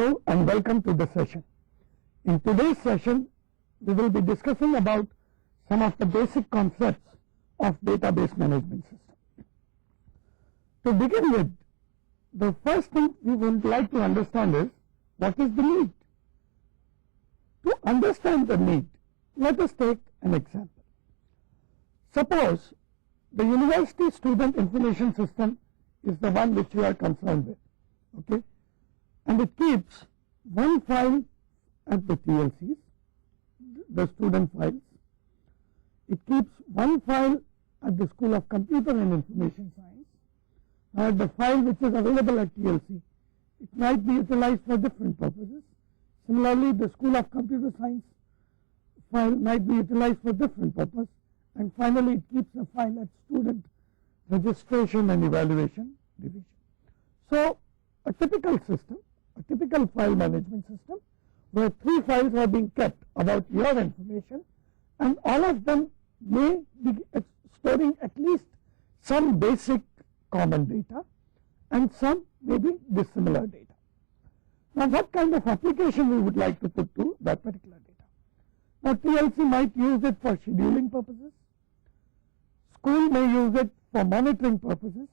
Hello and welcome to the session. In today's session, we will be discussing about some of the basic concepts of database management system. To begin with, the first thing we would like to understand is what is the need. To understand the need, let us take an example. Suppose the university student information system is the one which we are concerned with, okay? And it keeps one file at the TLCs, the student files. It keeps one file at the School of Computer and Information Science. The file which is available at TLC, it might be utilized for different purposes. Similarly, the School of Computer Science file might be utilized for different purpose. And finally, it keeps a file at student registration and evaluation division. So, a typical system, a typical file management system, where three files are being kept about your information, and all of them may be storing at least some basic common data and some may be dissimilar data. Now, what kind of application we would like to put to that particular data? Now, TLC might use it for scheduling purposes, school may use it for monitoring purposes,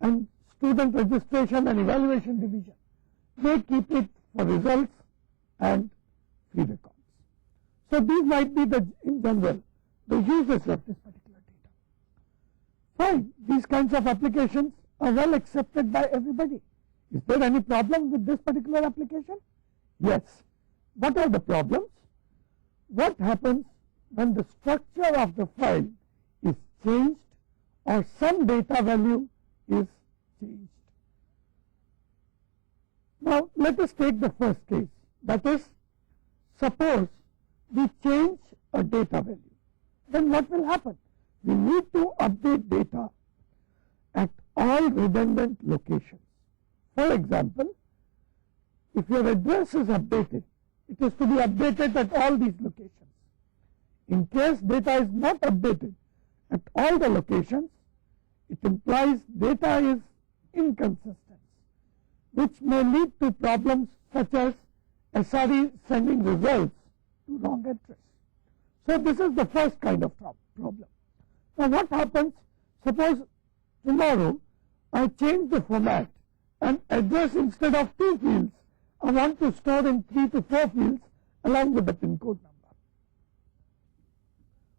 and student registration and evaluation division may keep it for results and free records. So these might be in general the uses of this particular data. Fine, these kinds of applications are well accepted by everybody. Is there any problem with this particular application? Yes. What are the problems? What happens when the structure of the file is changed or some data value is changed? Now, let us take the first case, that is, suppose we change a data value. Then what will happen? We need to update data at all redundant locations. For example, if your address is updated, it is to be updated at all these locations. In case data is not updated at all the locations, it implies data is inconsistent, which may lead to problems such as SRE sending results to wrong address. So this is the first kind of problem. Now what happens? Suppose tomorrow I change the format and address instead of 2 fields, I want to store in 3 to 4 fields along with the PIN code number.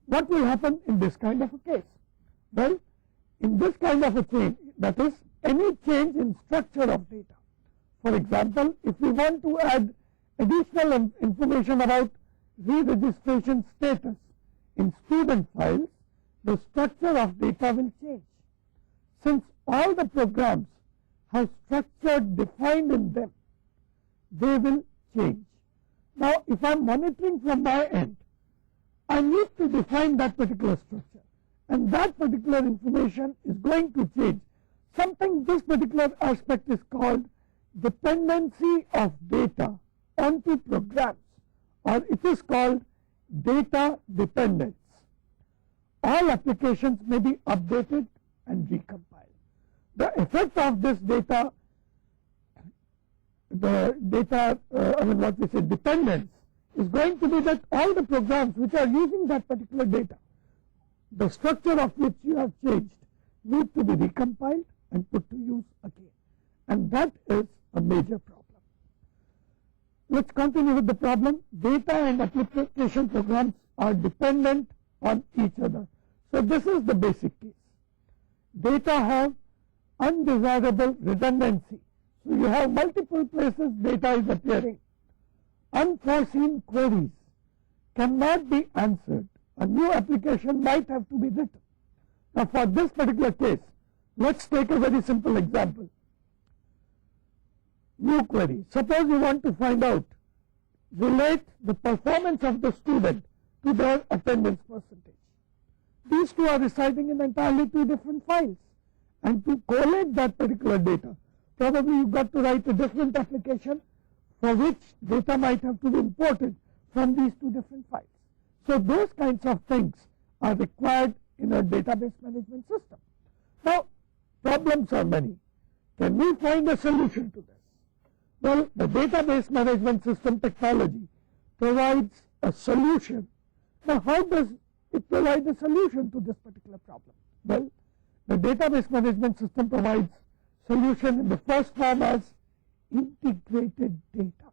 What will happen in this kind of a case? Well, in this kind of a change, that is, any change in structure of data. For example, if we want to add additional information about re-registration status in student files, the structure of data will change. Since all the programs have structure defined in them, they will change. Now, if I am monitoring from my end, I need to define that particular structure, and that particular information is going to change. This particular aspect is called dependency of data onto programs, or it is called data dependence. All applications may be updated and recompiled. The effect of this data, dependence, is going to be that all the programs which are using that particular data, the structure of which you have changed, need to be recompiled and put to use again. And that is a major problem. Let's continue with the problem. Data and application programs are dependent on each other. So this is the basic case. Data have undesirable redundancy. So you have multiple places data is appearing. Unforeseen queries cannot be answered. A new application might have to be written. Now for this particular case, let's take a very simple example. New query. Suppose you want to find out, relate the performance of the student to their attendance percentage. These two are residing in entirely 2 different files. And to collate that particular data, probably you've got to write a different application for which data might have to be imported from these 2 different files. So those kinds of things are required in a database management system. Now, problems are many. Can we find a solution to this? Well, the database management system technology provides a solution. Now, how does it provide a solution to this particular problem? Well, the database management system provides solution in the first form as integrated data.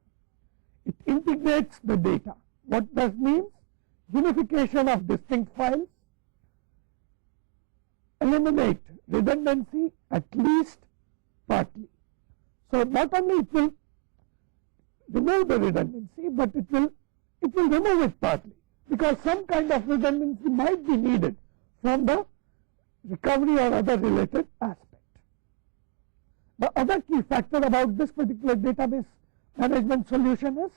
It integrates the data. What that means? Unification of distinct files, eliminate redundancy at least partly. So not only it will remove the redundancy, but it will remove it partly, because some kind of redundancy might be needed from the recovery or other related aspect. The other key factor about this particular database management solution is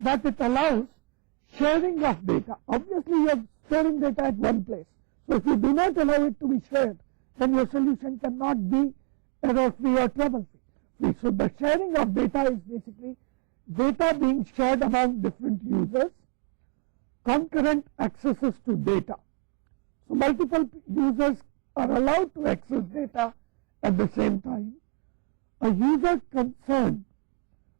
that it allows sharing of data. Obviously, you are storing data at one place. So if you do not allow it to be shared, then your solution cannot be error-free or trouble-free. So the sharing of data is basically data being shared among different users, concurrent accesses to data. So multiple users are allowed to access data at the same time. A user concerned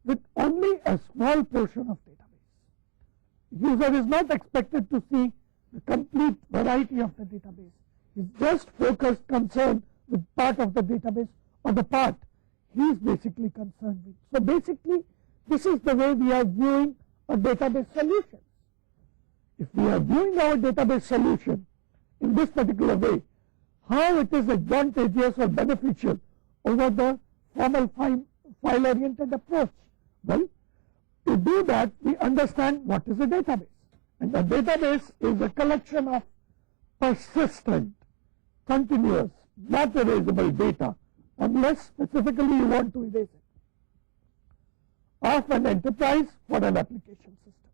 with only a small portion of database. User is not expected to see the complete variety of the database. He is just focused, concerned with part of the database or the part he is basically concerned with. So basically, this is the way we are viewing a database solution. If we are viewing our database solution in this particular way, how it is advantageous or beneficial over the formal file-oriented approach? Well, to do that, we understand what is a database. And a database is a collection of persistent, continuous, not erasable data, unless specifically you want to erase it, of an enterprise for an application system.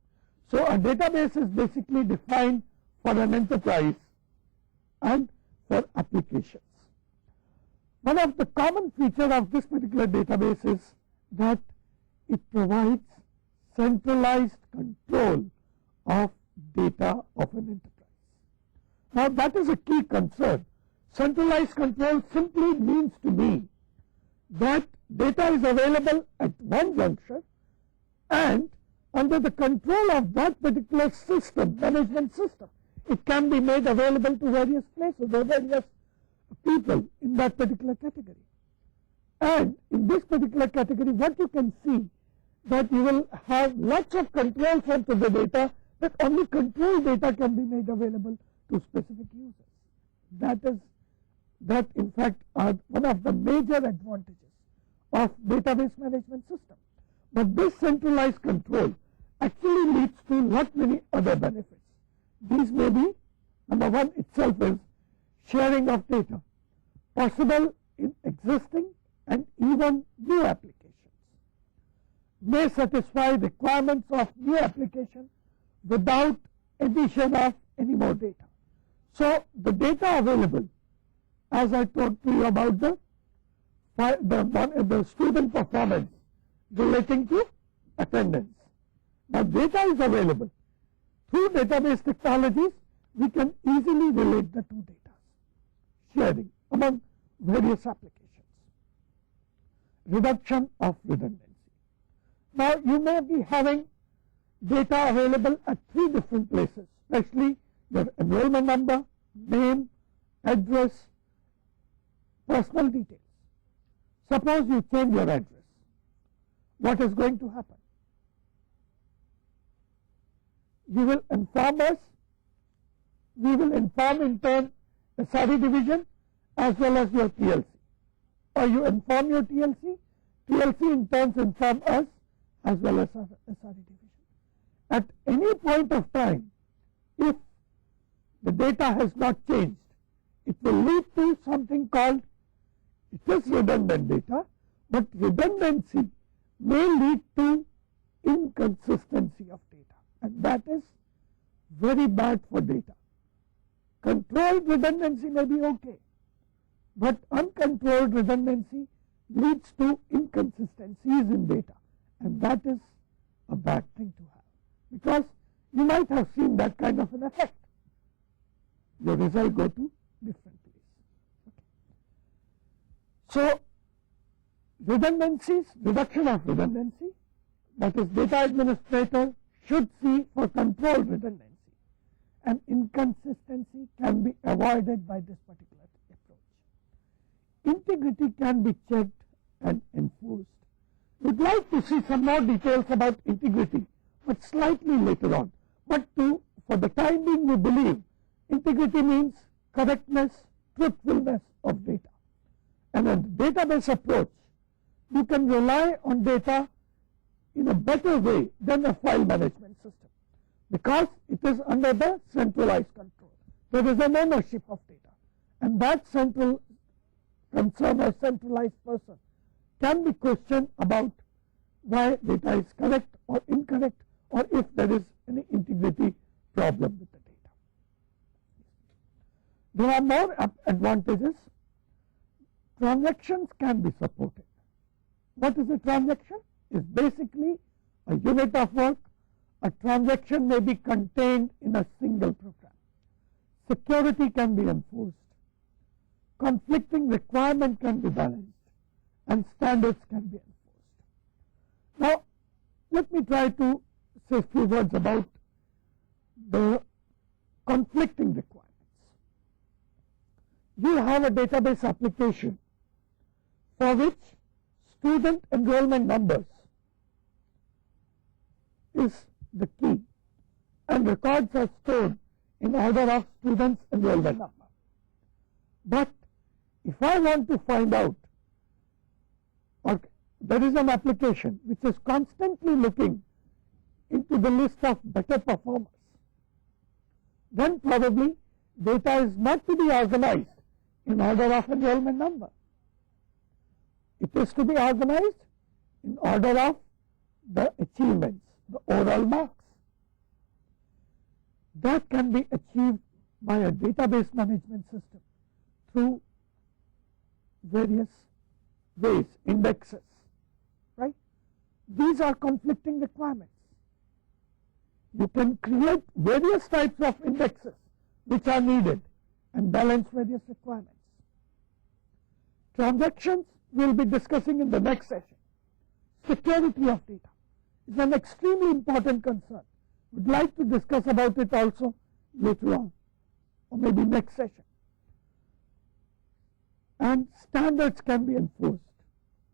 So a database is basically defined for an enterprise and for applications. One of the common features of this particular database is that it provides centralized control of data of an enterprise. Now that is a key concern. Centralized control simply means to me that data is available at one juncture and under the control of that particular system, management system. It can be made available to various places or various people in that particular category. And in this particular category, what you can see that you will have lots of controls onto the data, that only control data can be made available to specific users. That in fact are one of the major advantages of database management system. But this centralized control actually leads to lot many other benefits. These may be, number one itself is sharing of data, possible in existing and even new applications, may satisfy requirements of new application without addition of any more data. So the data available, as I told you about the student performance relating to attendance. Now data is available. Through database technologies, we can easily relate the two data, sharing among various applications. Reduction of redundancy. Now you may be having data available at 3 different places, especially your enrollment number, name, address, personal details. Suppose you change your address. What is going to happen? You will inform us, we will inform in turn the SARI division as well as your TLC. Or you inform your TLC, TLC in turn inform us as well as our SARI division. At any point of time, if the data has not changed, it will lead to something called, it is redundant data, but redundancy may lead to inconsistency of data, and that is very bad for data. Controlled redundancy may be okay, but uncontrolled redundancy leads to inconsistencies in data, and that is a bad thing to have, because you might have seen that kind of an effect. Your result go to different place. Okay. So redundancies, reduction of redundancy, that is data administrator should see for control redundancy, and inconsistency can be avoided by this particular approach. Integrity can be checked and enforced. We'd like to see some more details about integrity, but slightly later on. But for the time being, we believe integrity means correctness, truthfulness of data. And in the database approach, you can rely on data in a better way than a file management system, because it is under the centralized control. There is an ownership of data, and that central concern or centralized person can be questioned about why data is correct or incorrect, or if there is any integrity problem with the data. There are more advantages. Transactions can be supported. What is a transaction? It's basically a unit of work. A transaction may be contained in a single program. Security can be enforced. Conflicting requirement can be balanced, and standards can be enforced. Now, let me try to say a few words about the conflicting requirements. You have a database application for which student enrollment numbers is the key, and records are stored in order of students enrollment number. But if I want to find out, or there is an application which is constantly looking into the list of better performers, then probably data is not to be organized in order of enrollment number. It is to be organized in order of the achievements, the overall marks. That can be achieved by a database management system through various ways, indexes, right? These are conflicting requirements. You can create various types of indexes which are needed and balance various requirements. Transactions we will be discussing in the next session. Security of data is an extremely important concern. We would like to discuss about it also later on, or maybe next session. And standards can be enforced.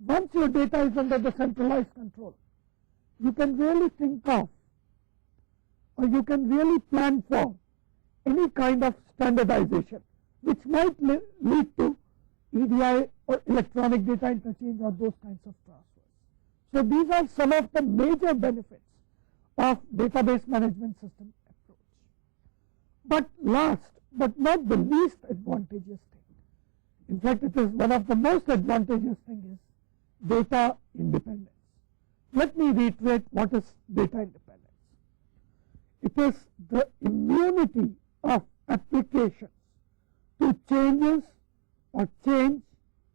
Once your data is under the centralized control, you can really think of, or you can really plan for any kind of standardization which might lead to EDI or electronic data interchange or those kinds of transfers. So these are some of the major benefits of database management system approach. But last but not the least advantageous thing, in fact it is one of the most advantageous thing, is data independence. Let me reiterate what is data independence. It is the immunity of applications to changes or change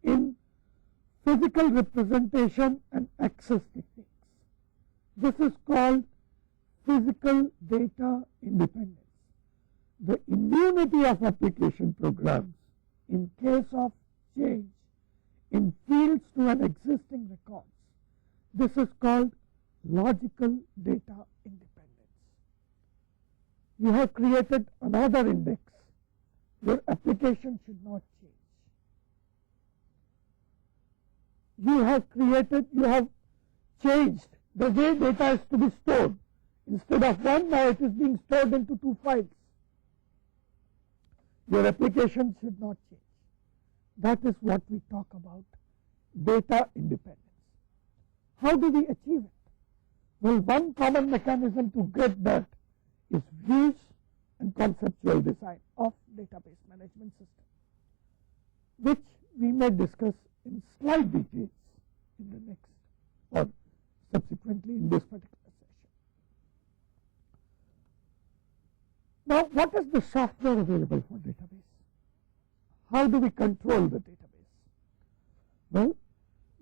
in physical representation and access techniques. This is called physical data independence. The immunity of application programs in case of change in fields to an existing records. This is called logical data independence. You have created another index. Your application should not change. You have changed the way data is to be stored. Instead of one, now it is being stored into 2 files. Your application should not change. That is what we talk about, data independence. How do we achieve it? Well, one common mechanism to get that is views and conceptual design of database management system, which we may discuss in slight details in the next or subsequently in this particular session. Now, what is the software available for database? How do we control the database? Well,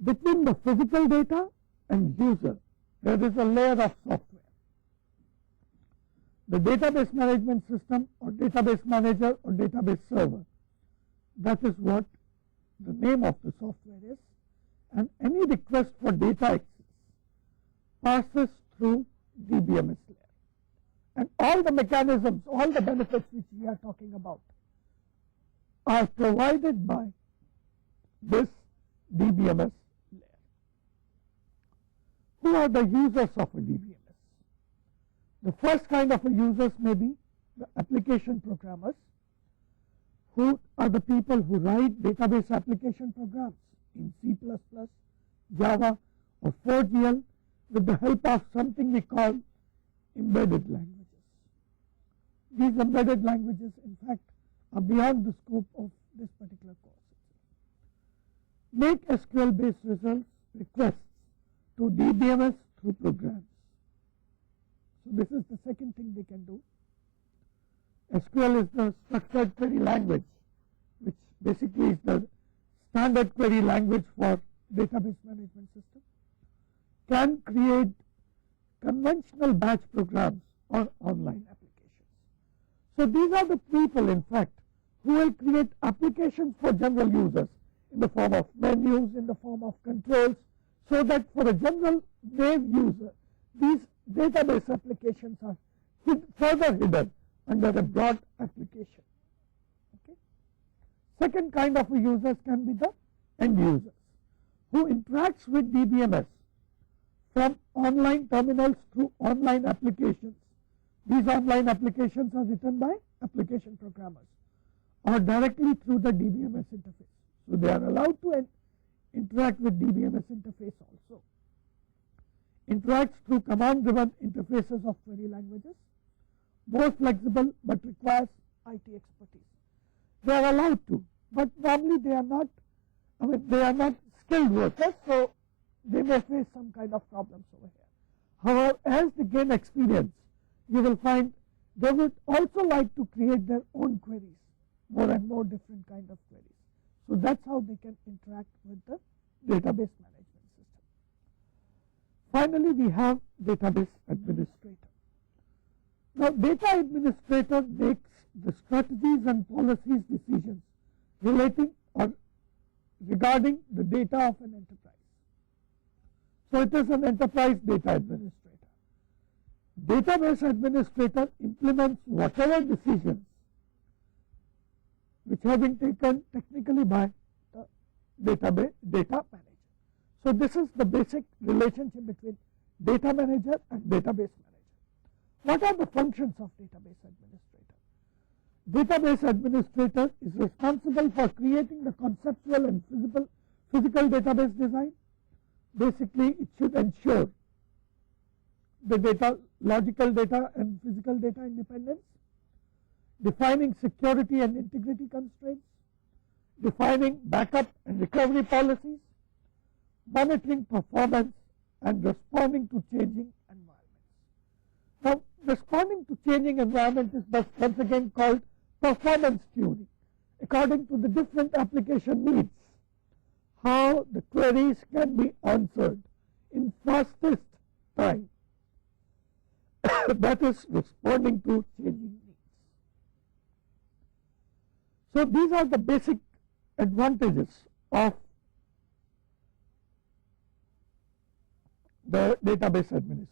between the physical data and user, there is a layer of software. The database management system or database manager or database server, that is what the name of the software is, and any request for data access passes through DBMS layer. And all the mechanisms, all the benefits which we are talking about are provided by this DBMS layer. Who are the users of a DBMS? The first kind of a users may be the application programmers, who are the people who write database application programs in C++, Java or 4GL with the help of something we call embedded languages. These embedded languages in fact are beyond the scope of this particular course. Make SQL based results requests to DBMS through programs. So this is the second thing they can do. SQL is the structured query language, which basically is the standard query language for database management system, can create conventional batch programs or online applications. So these are the people in fact who will create applications for general users in the form of menus, in the form of controls, so that for a general wave user, these database applications are further hidden under a broad application. Okay. Second kind of users can be the end users, who interacts with DBMS from online terminals through online applications. These online applications are written by application programmers or directly through the DBMS interface. So they are allowed to interact with DBMS interface also. Interacts through command-driven interfaces of query languages, more flexible but requires IT expertise. They are allowed to, but normally they are not, they are not skilled workers, so they may face some kind of problems over here. However, as they gain experience, you will find they would also like to create their own queries, more and more different kind of queries. So that's how they can interact with the database management system. Finally, we have database administrator. Now, data administrator makes the strategies and policies decisions relating or regarding the data of an enterprise. So it is an enterprise data administrator. Database administrator implements whatever decisions which have been taken technically by the data manager. So this is the basic relationship between data manager and database manager. What are the functions of database administrator? Database administrator is responsible for creating the conceptual and physical database design. Basically, it should ensure the data, logical data and physical data independence, defining security and integrity constraints, defining backup and recovery policies, monitoring performance, and responding to changing environments. Now, responding to changing environment is once again called performance tuning, according to the different application needs, how the queries can be answered in fastest time. That is responding to changing needs. So these are the basic advantages of the database administrators.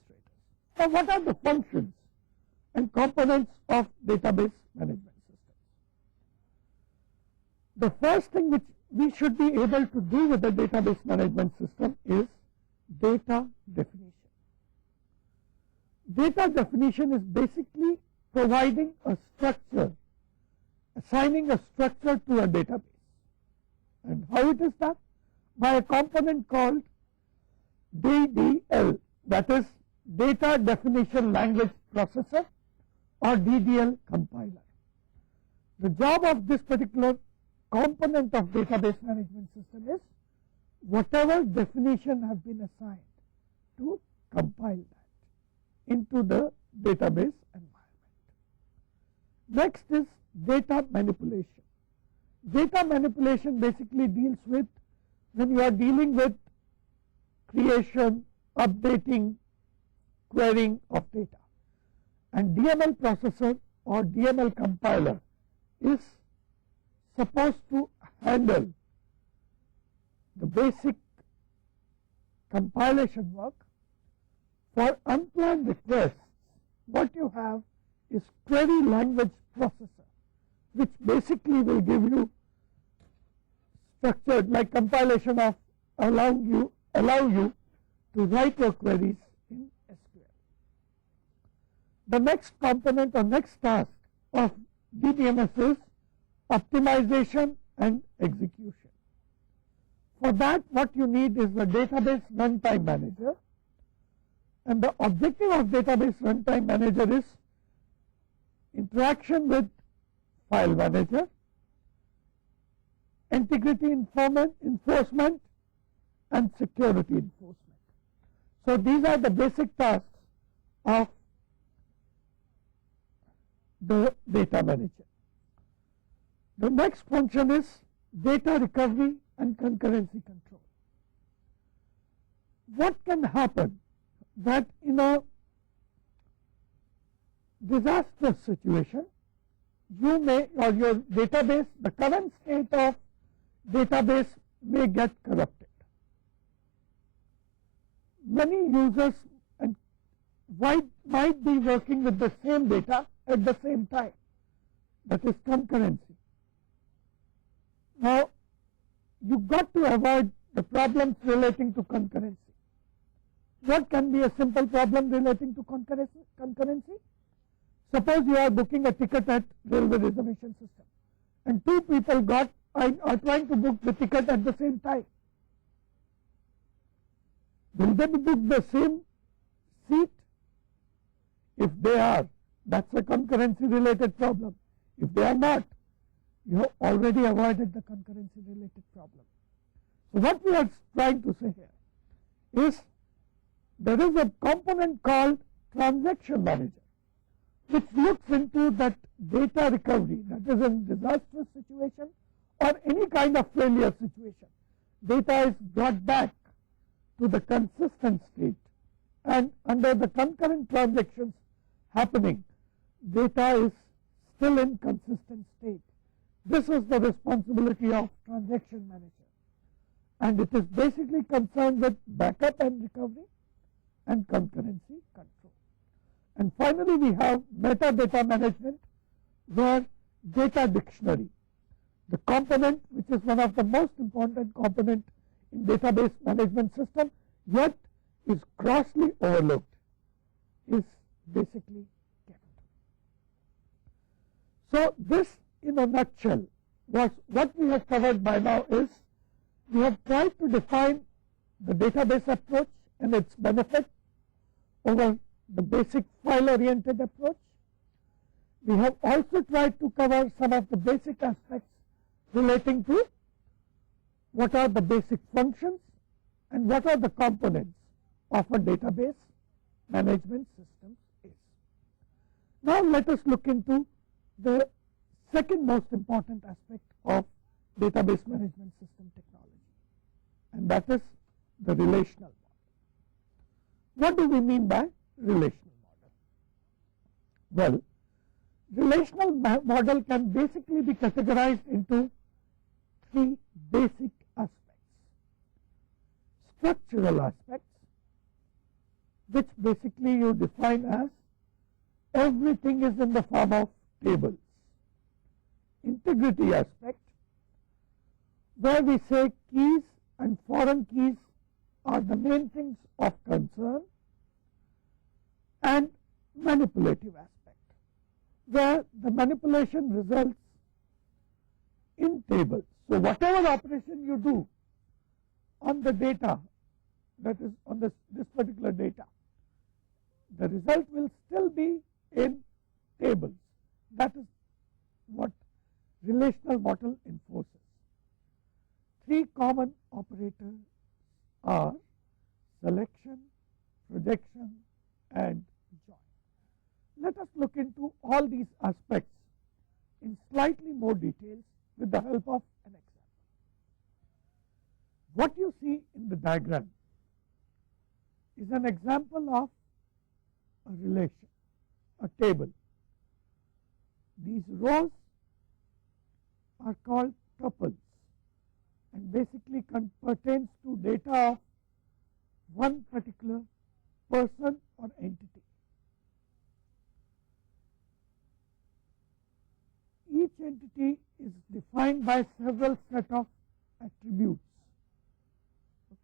So what are the functions and components of database management systems? The first thing which we should be able to do with the database management system is data definition. Data definition is basically providing a structure, assigning a structure to a database. And how it is done? By a component called DDL, that is Data Definition Language Processor or DDL compiler. The job of this particular component of database management system is whatever definition has been assigned to compile that into the database environment. Next is data manipulation. Data manipulation basically deals with when you are dealing with creation, updating, querying of data. And DML processor or DML compiler is supposed to handle the basic compilation work. For unplanned requests, what you have is query language processor, which basically will give you structured, like compilation of allow you to write your queries in SQL. The next component or next task of DBMS is optimization and execution. For that, what you need is the database runtime manager, and the objective of database runtime manager is interaction with file manager, integrity enforcement, and security enforcement. So these are the basic tasks of the data manager. The next function is data recovery and concurrency control. What can happen that in a disastrous situation, you may, or your database, the current state of database may get corrupted. Many users might be working with the same data at the same time. That is concurrency. Now, you've got to avoid the problems relating to concurrency. What can be a simple problem relating to concurrency? Suppose you are booking a ticket at railway reservation system, and two people are trying to book the ticket at the same time. Will they book the same seat? If they are, that's a concurrency related problem. If they are not, you have already avoided the concurrency related problem. So what we are trying to say here is there is a component called transaction manager, which looks into that data recovery, that is in disastrous situation or any kind of failure situation. Data is brought back to the consistent state, and under the concurrent transactions happening, data is still in consistent state. This is the responsibility of transaction manager, and it is basically concerned with backup and recovery and concurrency control. And finally, we have metadata management, where data dictionary, the component which is one of the most important component in database management system, yet is grossly overlooked, is basically kept. So this in a nutshell was what we have covered by now. Is we have tried to define the database approach and its benefit over the basic file oriented approach. We have also tried to cover some of the basic aspects relating to what are the basic functions and what are the components of a database management system is. Now let us look into the second most important aspect of database management system technology, and that is the relational model. What do we mean by relational model? Well, relational model can basically be categorized into three basic aspects. Structural aspects, which basically you define as everything is in the form of tables. Integrity aspect, where we say keys and foreign keys are the main things of concern, and manipulative aspect, where the manipulation results in tables. So whatever operation you do on the data, that is on this particular data, the result will still be in tables. That is what relational model enforces. Three common operators are selection, projection, and join. Let us look into all these aspects in slightly more details with the help of an example. What you see in the diagram is an example of a relation, a table. These rows are called tuples and basically pertains to data of person or entity. Each entity is defined by several set of attributes. Okay.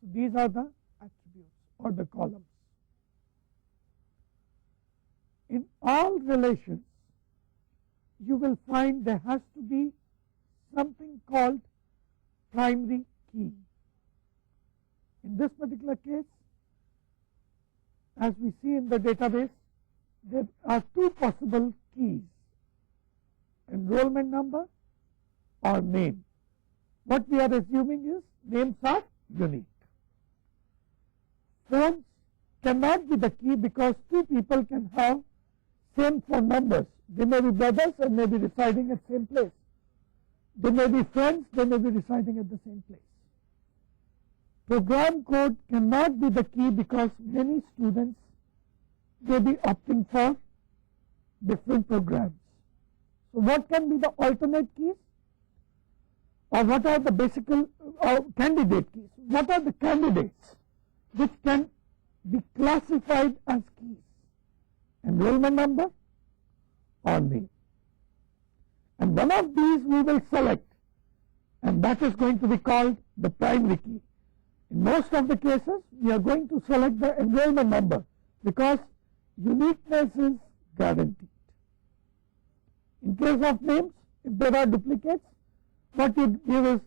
So these are the attributes or the columns. In all relations, you will find there has to be something called primary key. In this particular case, as we see in the database, there are two possible keys, enrollment number or name. What we are assuming is names are unique. Phones cannot be the key because two people can have same phone numbers. They may be brothers and may be residing at same place. They may be friends, they may be residing at the same place. Program code cannot be the key because many students may be opting for different programs. So what can be the alternate keys? Or what are the basic candidate keys? What are the candidates which can be classified as keys? Enrollment number or name. And one of these we will select, and that is going to be called the primary key. In most of the cases, we are going to select the enrollment number because uniqueness is guaranteed. In case of names, if there are duplicates, what you give is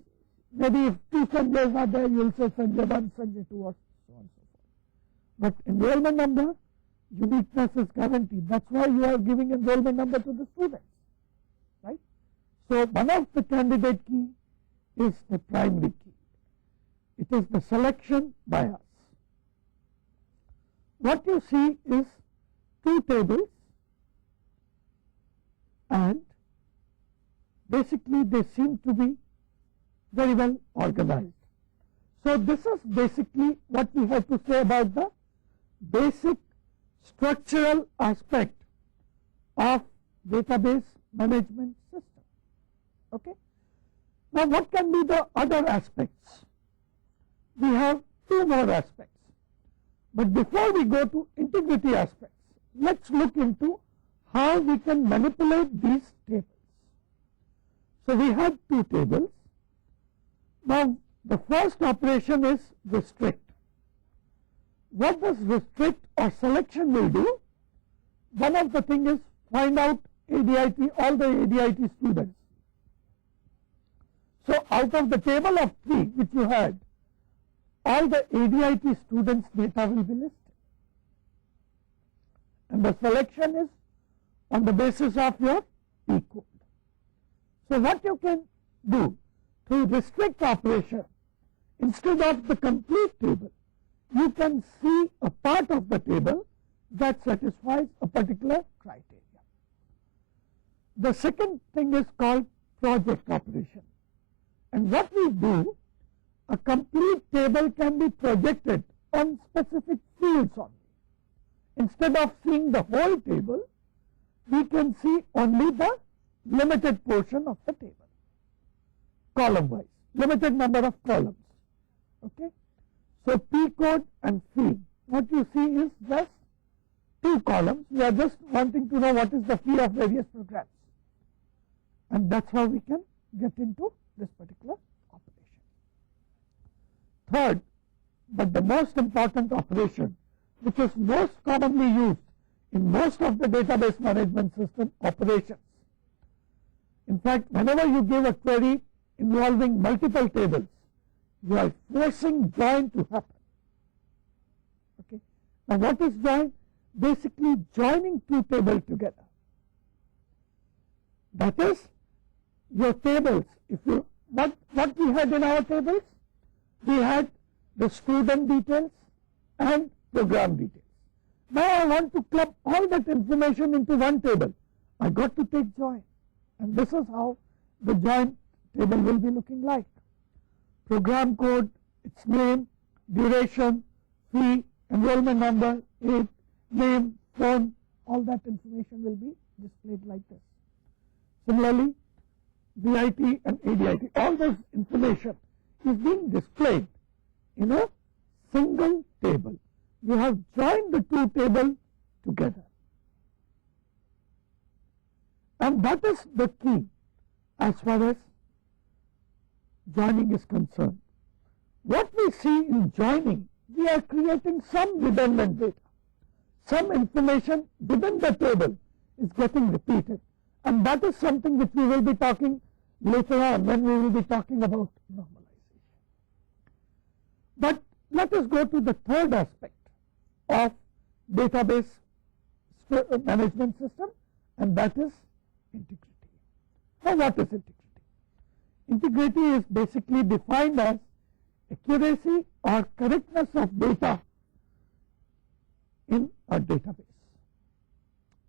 maybe if two Sanjays are there, you will say Sanjay 1, Sanjay 2 or so on and so forth. But enrollment number, uniqueness is guaranteed. That's why you are giving enrollment number to the students, right? So one of the candidate key is the primary key. It is the selection by us. What you see is two tables, and basically they seem to be very well organized. So this is basically what we have to say about the basic structural aspect of database management system. Okay. Now what can be the other aspects? We have two more aspects. But before we go to integrity aspects, let's look into how we can manipulate these tables. So we have two tables. Now the first operation is restrict. What does restrict or selection will do? One of the things is find out ADIT, all the ADIT students. So out of the table of 3 which you had, all the ADIT students' data will be listed. And the selection is on the basis of your P code. So what you can do through restrict operation, instead of the complete table, you can see a part of the table that satisfies a particular criteria. The second thing is called project operation. And what we do, a complete table can be projected on specific fields only. Instead of seeing the whole table, we can see only the limited portion of the table, column wise, limited number of columns. Okay. So P code and fee, what you see is just 2 columns. We are just wanting to know what is the fee of various programs, and that's how we can get into this particular operation. Third, but the most important operation, which is most commonly used in most of the database management system operations. In fact, whenever you give a query involving multiple tables, you are forcing join to happen. Okay. Now what is join? Basically joining 2 tables together. That is your tables. If you what we had in our tables, we had the student details and program details. Now I want to club all that information into one table. I got to take join, and this is how the join table will be looking like. Program code, its name, duration, fee, enrollment number, age, name, phone, all that information will be displayed like this. Similarly, DIT and ADIT, all this information is being displayed in a single table. we have joined the two tables together. And that is the key as far as joining is concerned. What we see in joining, we are creating some redundant data. Some information within the table is getting repeated. And that is something which we will be talking later on when we will be talking about normalization. But let us go to the third aspect of database management system, and that is integrity. Now, what is integrity? Integrity is basically defined as accuracy or correctness of data in a database.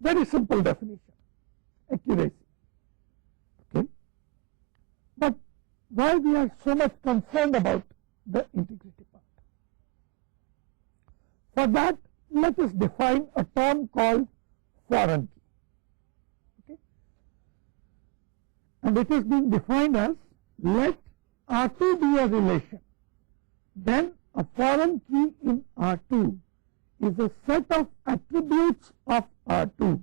Very simple definition, accuracy. Okay. But why we are so much concerned about the integrity part? For that, let us define a term called foreign key. Okay. And it is being defined as, let R2 be a relation, then a foreign key in R2 is a set of attributes of R2,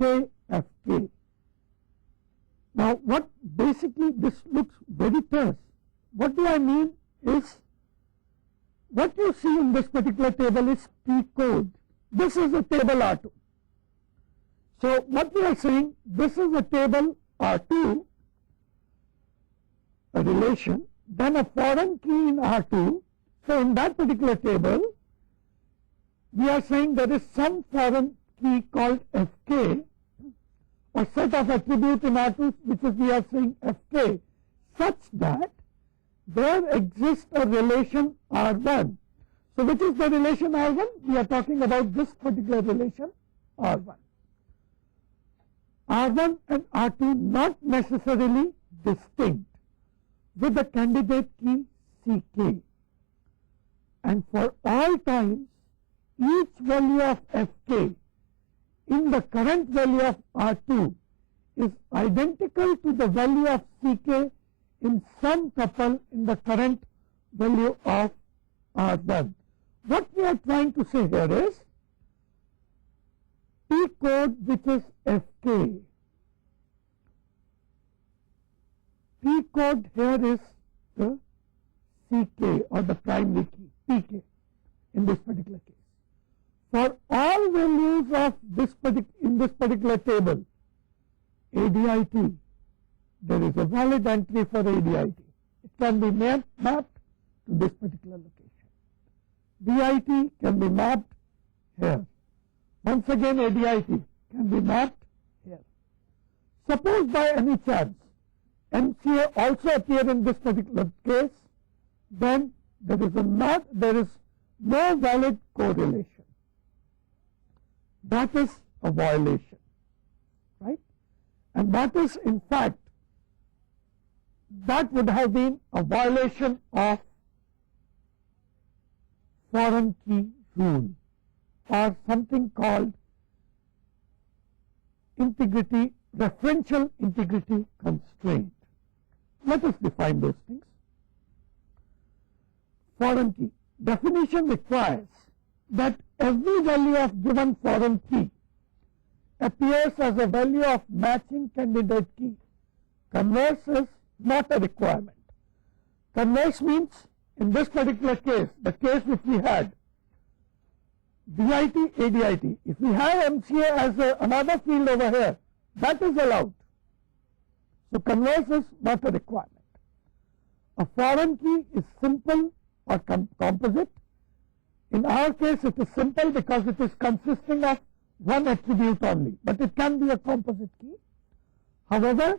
say Fk. Now, what basically this looks very terse. What do I mean is, what you see in this particular table is P code. This is a table R2. So, what we are saying, this is a table R2, a relation, then a foreign key in R2. So, in that particular table, we are saying there is some foreign key called Fk, or set of attributes in R2, which is we are saying Fk, such that there exists a relation R1. So, which is the relation R1? We are talking about this particular relation R1. R1 and R2 not necessarily distinct, with the candidate key Ck. And for all times, each value of Fk in the current value of R2 is identical to the value of Ck in some tuple in the current value of R1. What we are trying to say here is, P code which is Fk, P code here is the Ck or the primary key, Pk in this particular case. For all values of this in this particular table, ADIT, there is a valid entry for ADIT. It can be mapped to this particular location. DIT can be mapped here. Once again, ADIT can be mapped here. Suppose by any chance MCA also appear in this particular case, then there is no valid correlation. That is a violation, right? And that is, in fact, that would have been a violation of foreign key rule, or something called integrity, referential integrity constraint. Let us define those things. Foreign key definition requires that every value of given foreign key appears as a value of matching candidate key. Converse is not a requirement. Converse means, in this particular case, the case which we had, DIT, ADIT, if we have MCA as another field over here, that is allowed. So, converse is not a requirement. A foreign key is simple or composite. In our case, it is simple because it is consisting of one attribute only, but it can be a composite key. However,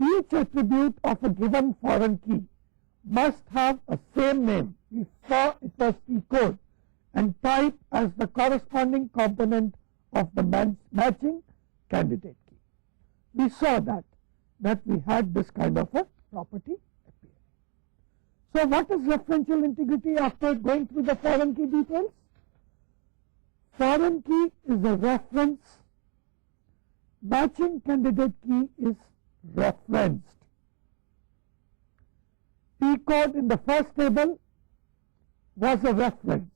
each attribute of a given foreign key must have a same name. We saw it was P code, and type as the corresponding component of the matching candidate key. We saw that we had this kind of a property appear. So, what is referential integrity after going through the foreign key details? Foreign key is a reference, matching candidate key is referenced. P code in the first table was a reference.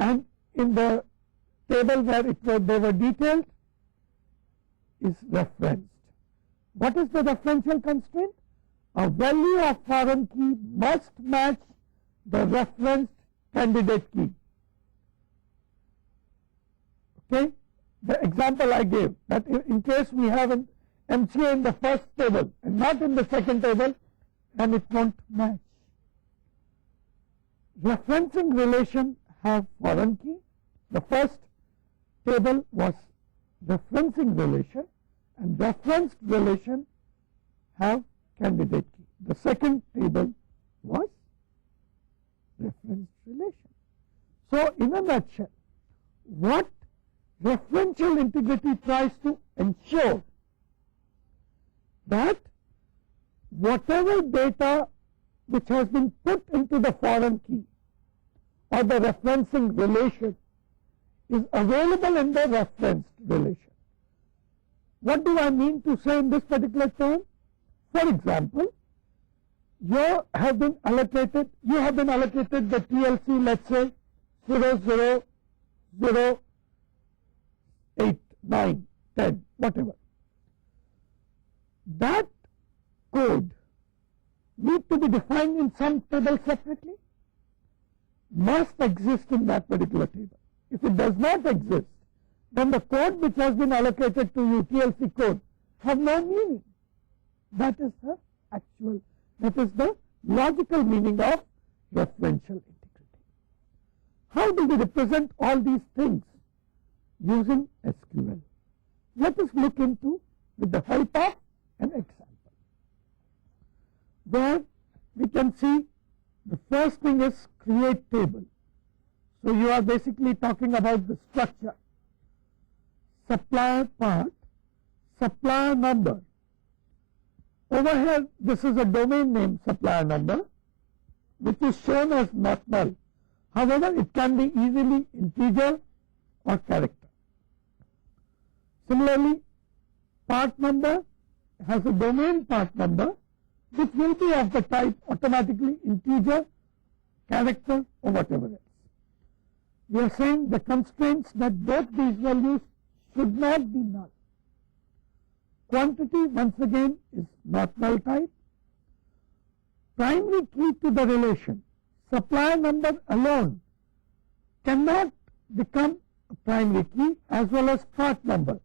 and in the table where they were detailed is referenced. What is the referential constraint? A value of foreign key must match the referenced candidate key. Okay, the example I gave, that in case we have an MCA in the first table and not in the second table, then it won't match. Referencing relation have foreign key. The first table was referencing relation, and referenced relation have candidate key. The second table was referenced relation. So in a nutshell, what referential integrity tries to ensure that whatever data which has been put into the foreign key or the referencing relation is available in the referenced relation. What do I mean to say in this particular term? For example, you have been allocated the TLC, let's say 00, 0, 8, 9, 10, whatever. That code need to be defined in some table separately, must exist in that particular table. If it does not exist, then the code which has been allocated to you, TLC code, have no meaning. That is the logical meaning of referential integrity. How do we represent all these things? Using SQL. Let us look into with the help of an example, where we can see the first thing is create table. So you are basically talking about the structure. Supplier part, supplier number. Over here, this is a domain name, supplier number, which is shown as not null. However, it can be easily integer or character. Similarly, part number has a domain part number, which will be of the type automatically integer, character, or whatever else. We are saying the constraints that both these values should not be null. Quantity, once again, is not null type. Primary key to the relation, supplier number alone cannot become a primary key, as well as part number.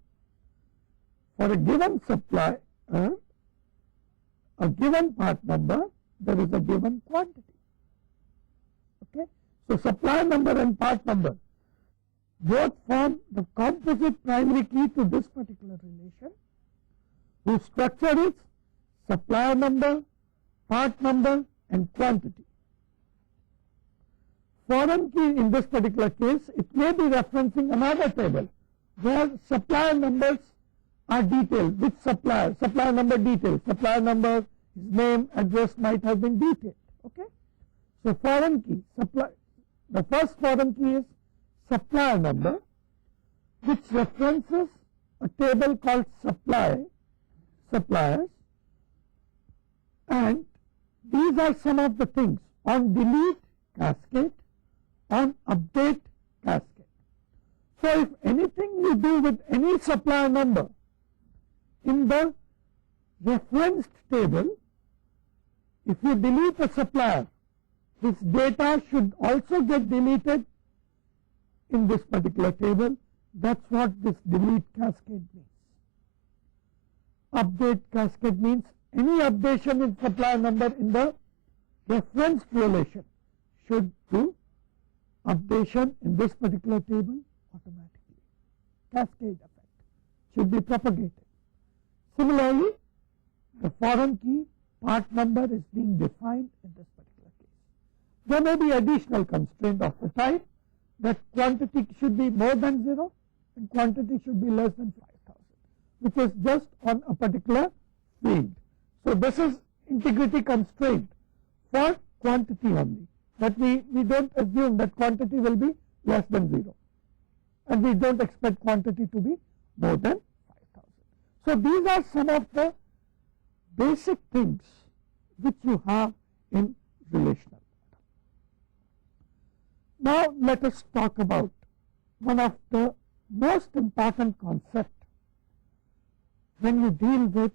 For a given supplier, a given part number, there is a given quantity. Okay? So supplier number and part number both form the composite primary key to this particular relation, whose structure is supplier number, part number, and quantity. Foreign key in this particular case, it may be referencing another table where supplier numbers are detailed. Which supplier? Supplier number detailed. Supplier number, his name, address might have been detailed. Okay? So foreign key, the first foreign key is supplier number, which references a table called suppliers, and these are some of the things on delete cascade, on update cascade. So if anything you do with any supplier number in the referenced table, if you delete a supplier, his data should also get deleted in this particular table. That's what this delete cascade means. Update cascade means any updation in supplier number in the referenced relation should do updation in this particular table automatically. Cascade effect should be propagated. Similarly, the foreign key part number is being defined in this particular case. There may be additional constraint of the type that quantity should be more than 0 and quantity should be less than 5,000, which is just on a particular field. So this is integrity constraint for quantity only, that we don't assume that quantity will be less than 0, and we don't expect quantity to be more than 5,000. So these are some of the basic things which you have in relational. Now let let us talk about one of the most important concepts when you deal with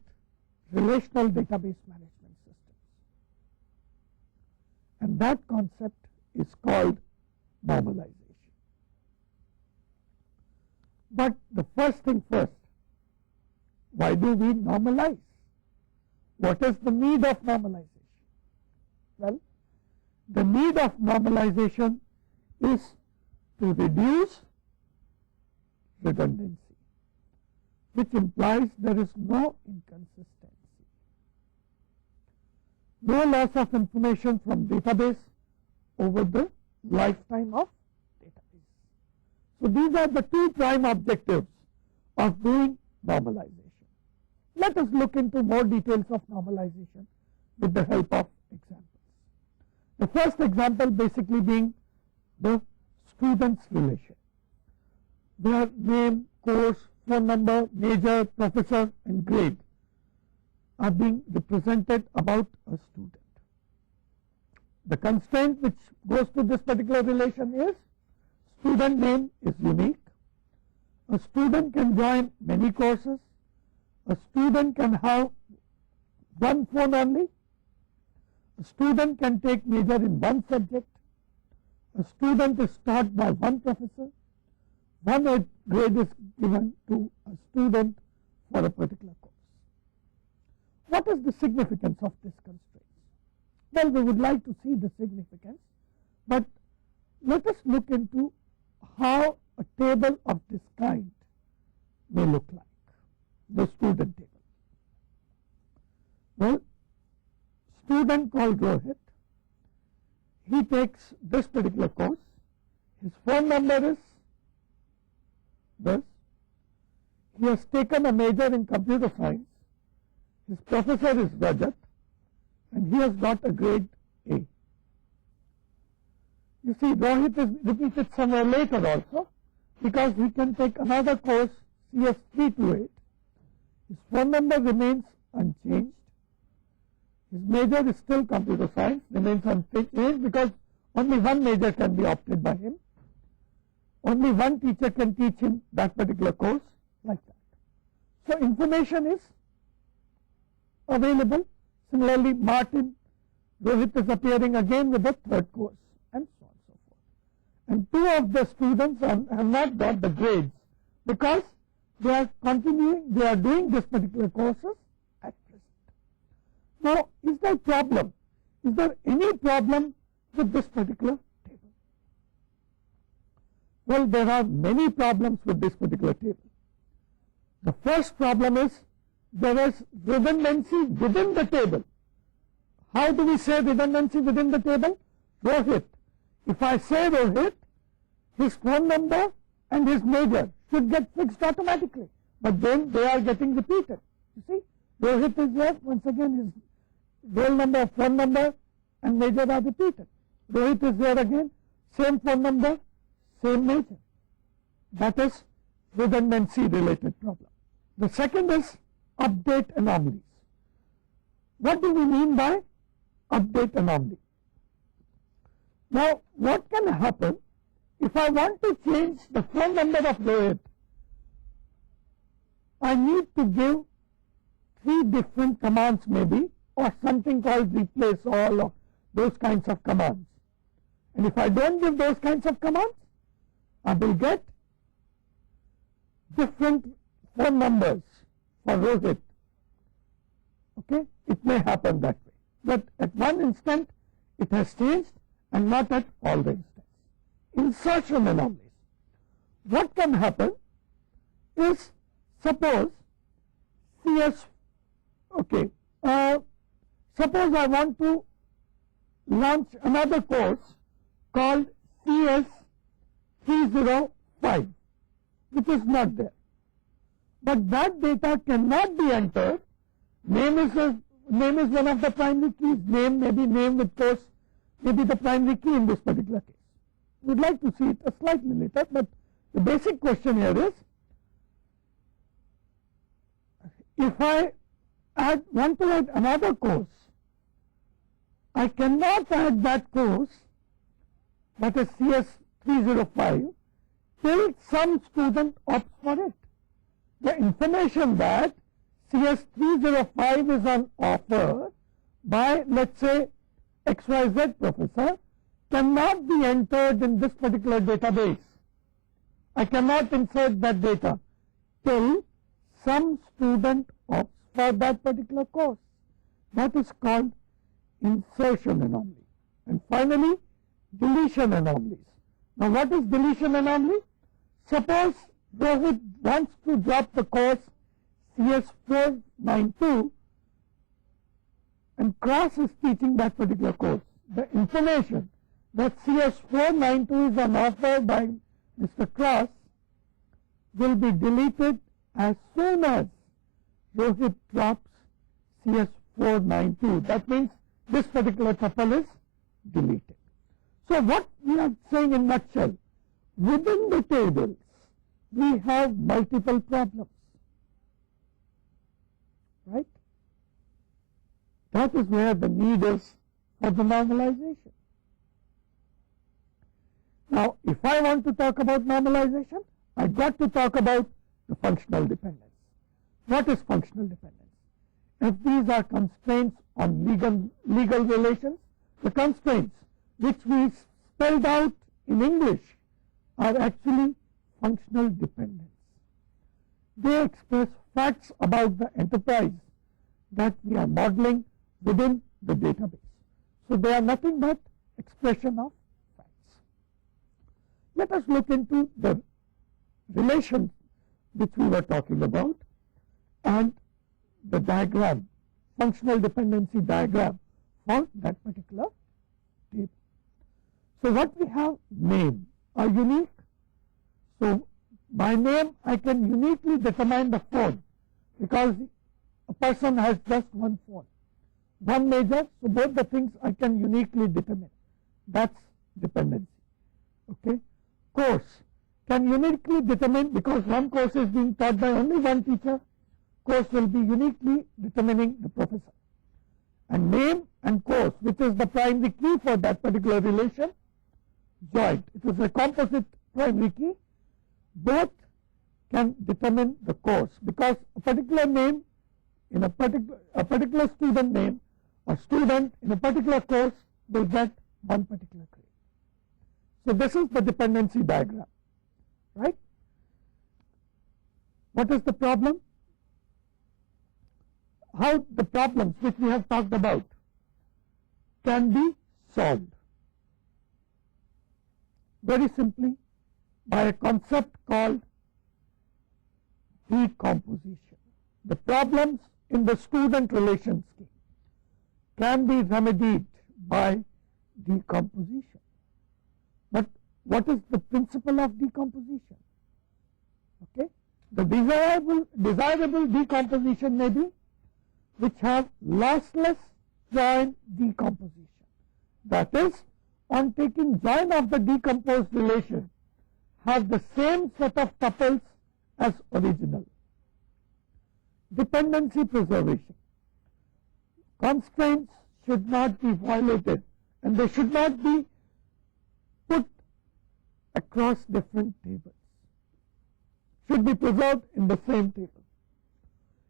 relational database management systems. And that concept is called normalization. But the first thing first, why do we normalize? What is the need of normalization? Well, the need of normalization is to reduce redundancy, which implies there is no inconsistency, no loss of information from database over the lifetime of database. So these are the two prime objectives of doing normalization. Let us look into more details of normalization with the help of examples. The first example basically being the student's relation, where name, course, phone number, major, professor and grade are being represented about a student. The constraint which goes to this particular relation is student name is unique. A student can join many courses. A student can have one phone only. A student can take major in one subject. A student is taught by one professor. One grade is given to a student for a particular course. What is the significance of this constraint? Well, we would like to see the significance, but let us look into how a table of this kind may look like, the student table. Well, student called Rohit, he takes this particular course, his phone number is this, he has taken a major in computer science, his professor is Rajat, and he has got a grade A. You see, Rohit is repeated somewhere later also, because he can take another course, CS 328. His phone number remains unchanged. His major is still computer science, remains unchanged because only one major can be opted by him. Only one teacher can teach him that particular course, like that. So information is available. Similarly, Martin, Rohit is appearing again with the third course, and so on and so forth. And two of the students have not got the grades because they are continuing, they are doing this particular courses at present. Now, is there a problem? Is there any problem with this particular table? Well, there are many problems with this particular table. The first problem is there is redundancy within the table. How do we say redundancy within the table? Rohit. If I say Rohit, his phone number and his major should get fixed automatically, but then they are getting repeated. You see, Rohit is there, once again his roll number, phone number and major are repeated. Rohit is there again, same phone number, same major. That is redundancy related problem. The second is update anomalies. What do we mean by update anomaly? Now, what can happen if I want to change the phone number of Rohit? I need to give 3 different commands maybe, or something called replace all, or those kinds of commands. And if I don't give those kinds of commands, I will get different phone numbers for Rohit. Okay, it may happen that way. But at one instant, it has changed and not at all the instants. Insertion anomalies. What can happen is, suppose CS, okay, suppose I want to launch another course called CS 305, which is not there. But that data cannot be entered. Name is one of the primary keys. Name may be name with course, may be the primary key in this particular case. We would like to see it slightly later, but the basic question here is, if I want to add another course, I cannot add that course, that is CS CS305 till some student opts for it. The information that CS305 is on offer by, let's say, XYZ professor cannot be entered in this particular database. I cannot insert that data till some student opts for that particular course. That is called insertion anomaly. And finally, deletion anomalies. Now, what is deletion anomaly? Suppose Rohit wants to drop the course CS492 and Cross is teaching that particular course. The information that CS492 is on offer by Mr. Cross will be deleted as soon as Rohit drops CS492. That means this particular tuple is deleted. So what we are saying in nutshell, within the tables we have multiple problems, right? That is where the need is for the normalization. Now, if I want to talk about normalization, I got to talk about the functional dependence. What is functional dependence? If these are constraints on legal relations, the constraints which we spelled out in English are actually functional dependence. They express facts about the enterprise that we are modeling within the database. So they are nothing but expression of facts. Let us look into the relations which we were talking about and the diagram, functional dependency diagram for that particular table. So what we have, name are unique. So by name I can uniquely determine the phone because a person has just one phone, one major, so both the things I can uniquely determine. That's dependency. Okay. Course can uniquely determine because one course is being taught by only one teacher, course will be uniquely determining the professor. And name and course, which is the primary key for that particular relation, joint. It is a composite primary key. Both can determine the course because a particular name in a particular student name, a student in a particular course will get one particular grade. So this is the dependency diagram, right? What is the problem? How the problems which we have talked about can be solved? Very simply by a concept called decomposition. The problems in the student relation scheme can be remedied by decomposition. But what is the principle of decomposition? Okay, the desirable decomposition may be which have lossless join decomposition. That is, on taking join of the decomposed relation, have the same set of tuples as original. Dependency preservation. Constraints should not be violated and they should not be put across different tables. Should be preserved in the same table.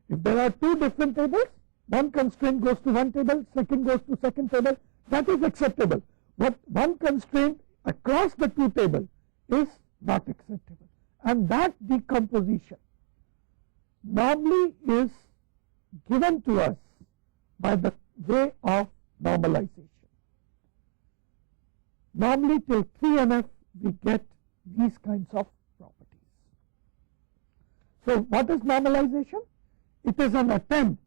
If there are two different tables, one constraint goes to one table, second goes to second table, that is acceptable. But one constraint across the two tables is not acceptable. And that decomposition normally is given to us by the way of normalization. Normally till 3NF we get these kinds of properties. So what is normalization? It is an attempt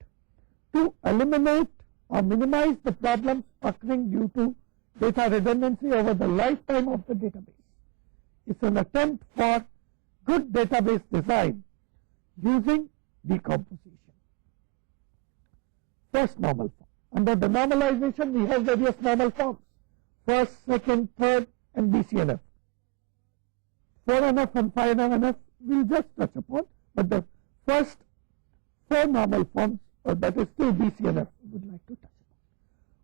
to eliminate or minimize the problems occurring due to data redundancy over the lifetime of the database. It's an attempt for good database design using decomposition. First normal form. Under the normalization we have various normal forms. First, second, third and BCNF. 4NF and 5NF we'll just touch upon, but the first four normal forms, that is still BCNF, we would like to touch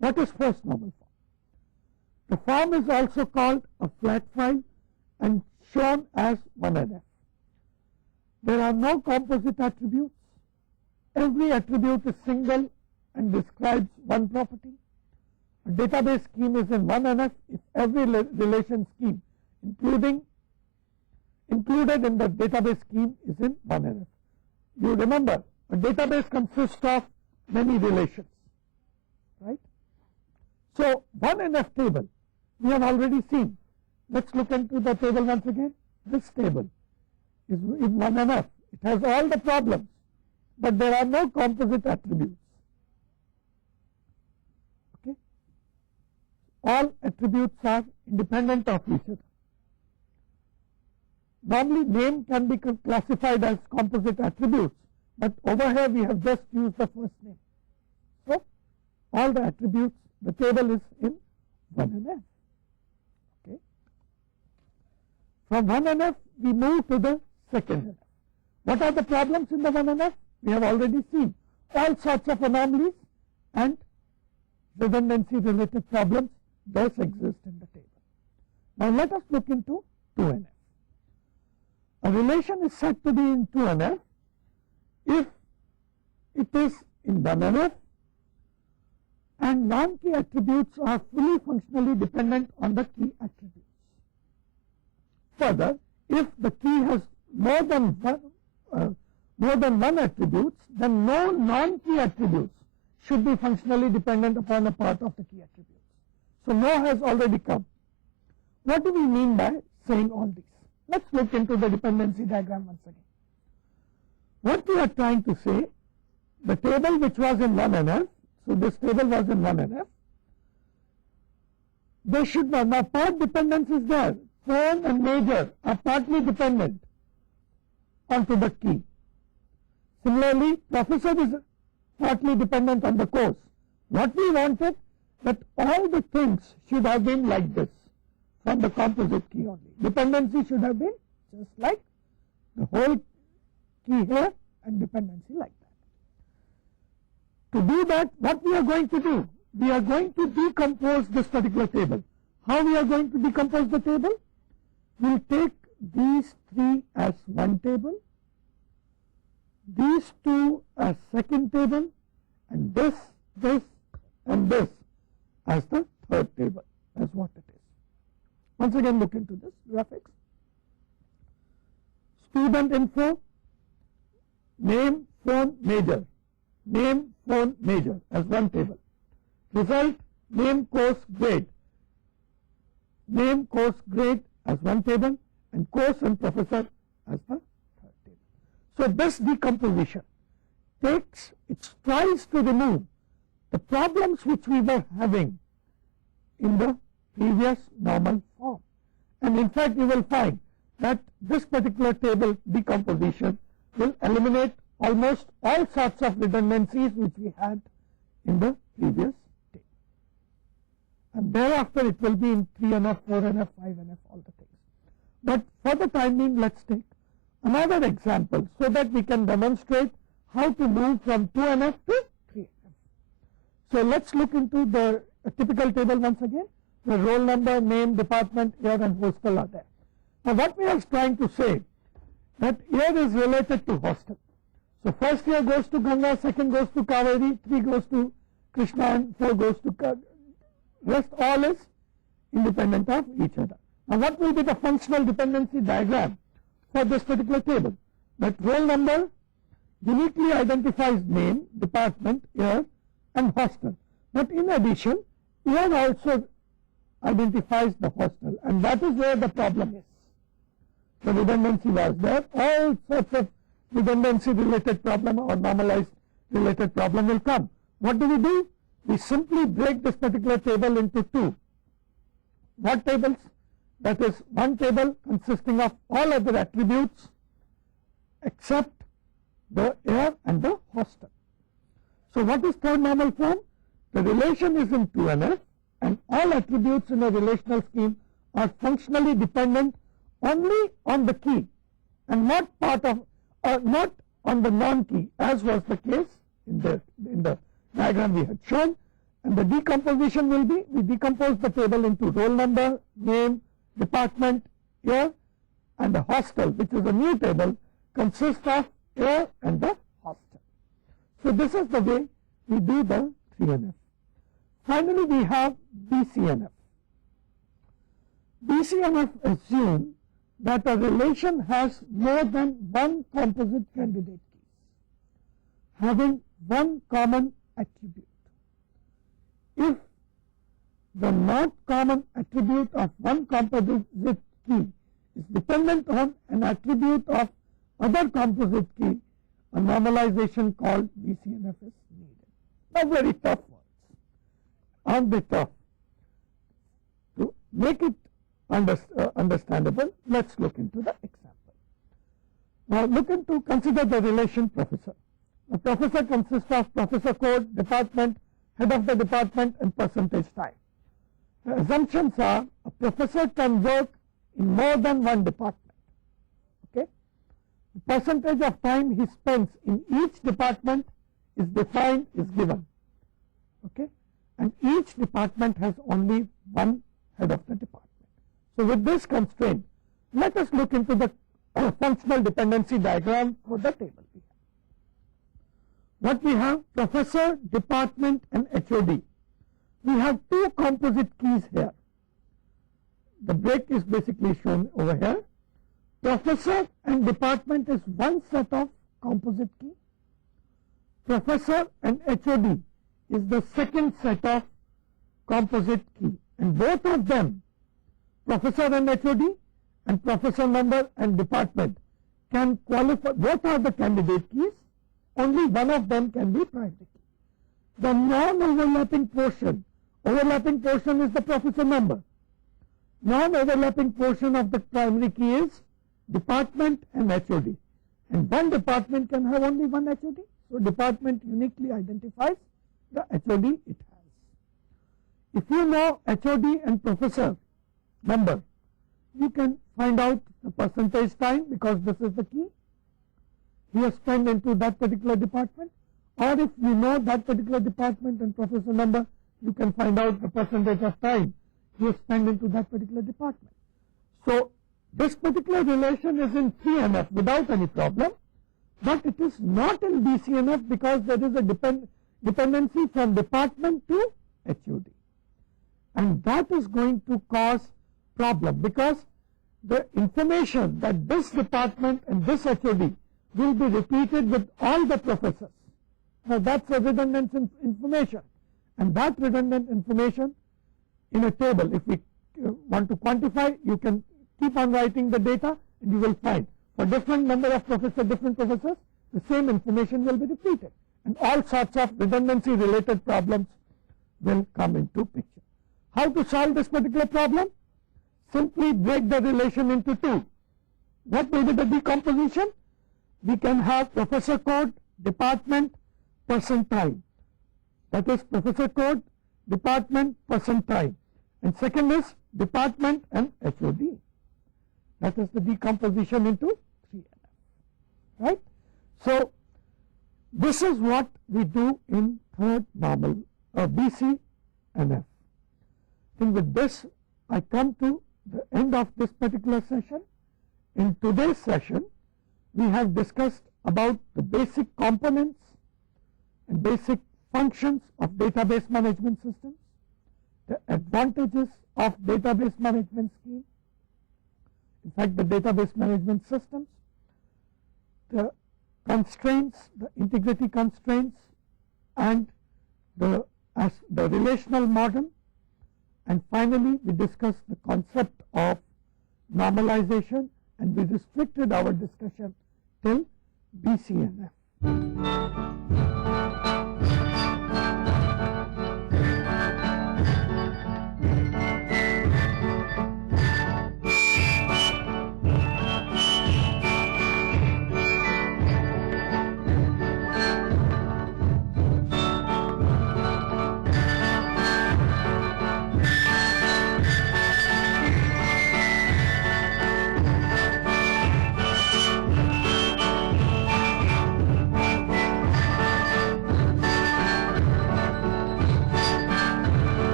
upon. What is first normal form? The form is also called a flat file and shown as 1NF. There are no composite attributes. Every attribute is single and describes one property. A database scheme is in 1NF if every relation scheme included in the database scheme is in 1NF. You remember, a database consists of many relations, right? So 1NF table we have already seen. Let's look into the table once again. This table is in 1NF. It has all the problems, but there are no composite attributes. Okay? All attributes are independent of each other. Normally name can be classified as composite attributes, but over here we have just used the first name. So all the attributes, the table is in 1NF. Okay. From 1NF we move to the second NF. What are the problems in the 1NF? We have already seen all sorts of anomalies and redundancy related problems does exist in the table. Now let us look into 2NF. A relation is said to be in 2NF if it is in 1NF and non-key attributes are fully functionally dependent on the key attributes. Further, if the key has more than one attributes, then no non-key attributes should be functionally dependent upon a part of the key attributes. So no has already come. What do we mean by saying all these? Let's look into the dependency diagram once again. What we are trying to say, the table which was in 1NF, so this table was in 1NF, they should not, now part dependence is there, phone and major are partly dependent onto the key. Similarly, professor is partly dependent on the course. What we wanted, that all the things should have been like this, from the composite key only. Dependency should have been just like the whole key here and dependency like that. To do that, what we are going to do? We are going to decompose this particular table. How we are going to decompose the table? We will take these three as one table, these two as second table, and this, and this as the third table, as what it is. Once again look into this graphics. Student info, name, phone, major. Name, phone, major as one table. Result, name, course, grade. Name, course, grade as one table, and course and professor as the third table. So this decomposition takes, it tries to remove the problems which we were having in the previous normal form. And in fact, you will find that this particular table decomposition will eliminate almost all sorts of redundancies which we had in the previous table. And thereafter it will be in 3NF, 4NF, 5NF, all the things. But for the time being, let's take another example so that we can demonstrate how to move from 2NF to 3NF. So let's look into the typical table once again. The roll number, name, department, year and hostel are there. Now what we are trying to say, that year is related to hostel. So first year goes to Ganga, second goes to Kaveri, 3 goes to Krishna and 4 goes to rest all is independent of each other. Now what will be the functional dependency diagram for this particular table? That roll number uniquely identifies name, department, year and hostel. But in addition, year also identifies the hostel, and that is where the problem is. The redundancy was there. All sorts of redundancy related problem or normalized related problem will come. What do? We simply break this particular table into two. What tables? That is one table consisting of all other attributes except the year and the hostel. So what is third normal form? The relation is in 2NF and all attributes in a relational scheme are functionally dependent only on the key and not part of not on the non-key, as was the case in the diagram we had shown. And the decomposition will be, we decompose the table into roll number, name, department, year, and the hostel, which is a new table, consists of year and the hostel. So this is the way we do the 3NF. Finally, we have BCNF. BCNF assumes that a relation has more than one composite candidate keys having one common attribute. If the not common attribute of one composite key is dependent on an attribute of other composite key, a normalization called BCNF is needed. Now, very tough words. Aren't they tough? To make it understandable, let's look into the example. Now, consider the relation professor. A professor consists of professor code, department, head of the department, and percentage time. The assumptions are a professor can work in more than one department. Okay? The percentage of time he spends in each department is defined, is given. Okay? And each department has only one head of the department. So with this constraint, let us look into the functional dependency diagram for the table. What we have? Professor, department, and HOD. We have two composite keys here. The break is basically shown over here. Professor and department is one set of composite key. Professor and HOD is the second set of composite key. And both of them, professor and HOD and professor number and department, can qualify. Both are the candidate keys. Only one of them can be primary key. The non-overlapping portion is the professor number. Non-overlapping portion of the primary key is department and HOD. And one department can have only one HOD. So department uniquely identifies the HOD it has. If you know HOD and professor number, you can find out the percentage time, because this is the key he has spent into that particular department. Or if you know that particular department and professor number, you can find out the percentage of time he has spent into that particular department. So this particular relation is in 3NF without any problem, but it is not in BCNF because there is a dependency from department to HOD. And that is going to cause problem, because the information that this department and this HOD will be repeated with all the professors. Now that's a redundant information, and that redundant information in a table, if we want to quantify, you can keep on writing the data and you will find for different number of different professors, the same information will be repeated, and all sorts of redundancy related problems will come into picture. How to solve this particular problem? Simply break the relation into two. What will be the decomposition? We can have professor code, department, person time. That is professor code, department, person time. And second is department and HOD. That is the decomposition into 3NF. Right? So this is what we do in third normal, BC and F. I think with this I come to the end of this particular session. In today's session, we have discussed about the basic components and basic functions of database management systems, the advantages of database management scheme, in fact the database management systems, the constraints, the integrity constraints, and the relational model, and finally we discussed the concept of normalization, and we restricted our discussion till BCNF.